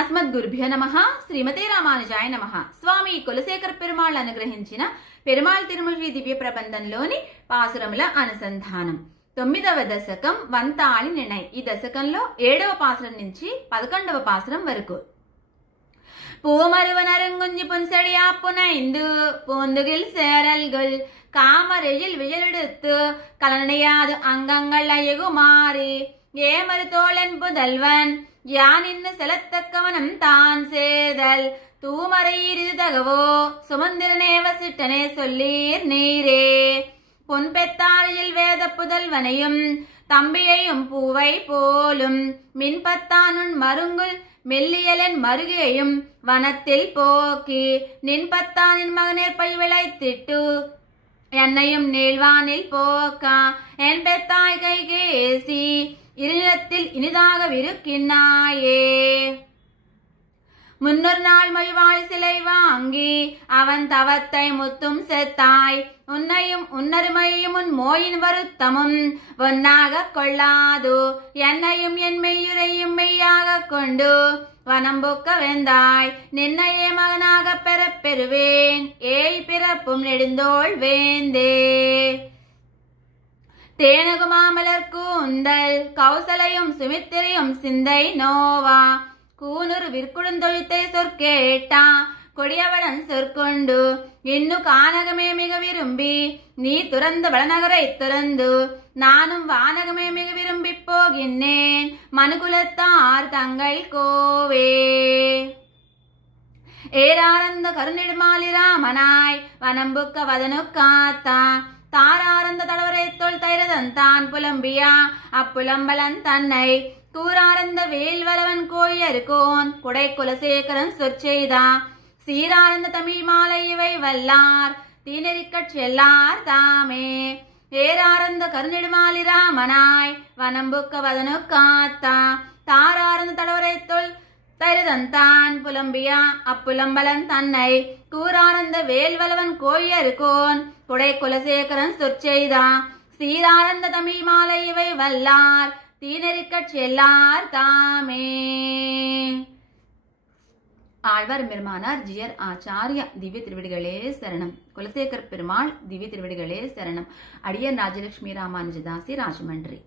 అస్మద్గురుభ్యో నమః. శ్రీమతే రామానుజాయ నమః. స్వామి కులశేఖర పెరుమాళ్ అనుగ్రహించిన పెరుమాళ్ తిరుమల దివ్య ప్రబంధంలోని పాసురముల అనుసంధానం. 9వ దశకం వంతాళి నిణై. ఈ దశకంలో 7వ పాసురం నుంచి 11వ పాసురం వరకు. பூமருவனருங்குஞ்சி புன்செடியா புனைந்து பூந்துகில் சேரல்கள் காமரையில் விஜலெடுத்து கலனையாது அங்கங்கள் அயகுமாறி ஏமரு தோழன் புதல்வன் யான் இன்னு செலத்தக்கவனம் தான் சேர்தல் தூமரையிரு தகவோ சுமந்திரனே வசிட்டனே சொல்லீர் நீரே. பொன்பெத்தாரியில் வேத புதல்வனையும் தம்பியையும் பூவை போலும் மின்பத்தானுன் மருங்குல் மெல்லியலன் மருகையும் வனத்தில் போக்கி நின்பத்தானின் மகனேர் பை விளைத்திட்டு என்னையும் நீழ்வானில் போக்கா என் பெத்தாய் கைகேசி இருநிலத்தில் இனிதாக விருக்கினாயே. முன்னொரு நாள் மொழிவாழ் சிலை வாங்கி அவன் தவத்தை முத்தும் செத்தாய் உன்னையும் உன்னருமையும் உன் மோயின் வருத்தமும் ஒன்னாக கொள்ளாது என்னையும் என் மெய்யுரையும் மெய்யாக கொண்டு வனம்புக்க வெந்தாய் நின்னையே மகனாக பெறுவேன் ஏய் பிறப்பும் நெடுந்தோள் வேந்தே. தேனுகுமாமலர் கூந்தல் கௌசலையும் சுமித்திரையும் சிந்தை நோவா கூனுரு விற்குழுந்தொழுத்தை சொற்கேட்டா கொடியவளன் சொற்கொண்டு இன்னு கானகமே மிக விரும்பி நீ துறந்த வளநகரை துறந்து நானும் வானகமே மிக விரும்பி போகின்றேன் மனுகுலத்தார் தங்கள் கோவே. ஏராரந்த கருநெடுமாலிராமனாய் வனம்புக்க வதனு காத்தா தாராரந்த தடவரை தோல் தைரதந்தான் புலம்பியா அப்புலம்பலன் தன்னை கூராரந்த வேல்வலவன் கோயிலருக்கோன் குடை குலசேகரன் சொற்செய்தா சீரானந்த தமிழ் மாலை இவை வல்லார் தீனெறிக்கச் செல்லார் தாமே. ஏராரந்த கருநெடுமாலி ராமனாய் வனம்புக்க வதனு காத்தா தாராரந்த தடவரை தொல் தருதந்தான் புலம்பியா அப்புலம்பலன் தன்னை கூரானந்த வேல்வலவன் கோயிலருக்கோன் குடை குலசேகரன் சொற்செய்தா சீரானந்த தமிழ் மாலை இவை வல்லார் தீனெறிக்கச் செல்லார் தாமே. ஆழ்வார் பெருமானார் ஜியர் ஆச்சாரிய திவ்ய திருவடிகளே சரணம். குலசேகர பெருமாள் திவ்ய திருவடிகளே சரணம். அடியர் ராஜலட்சுமி ராமானுஜதாசி ராஜமன்றி.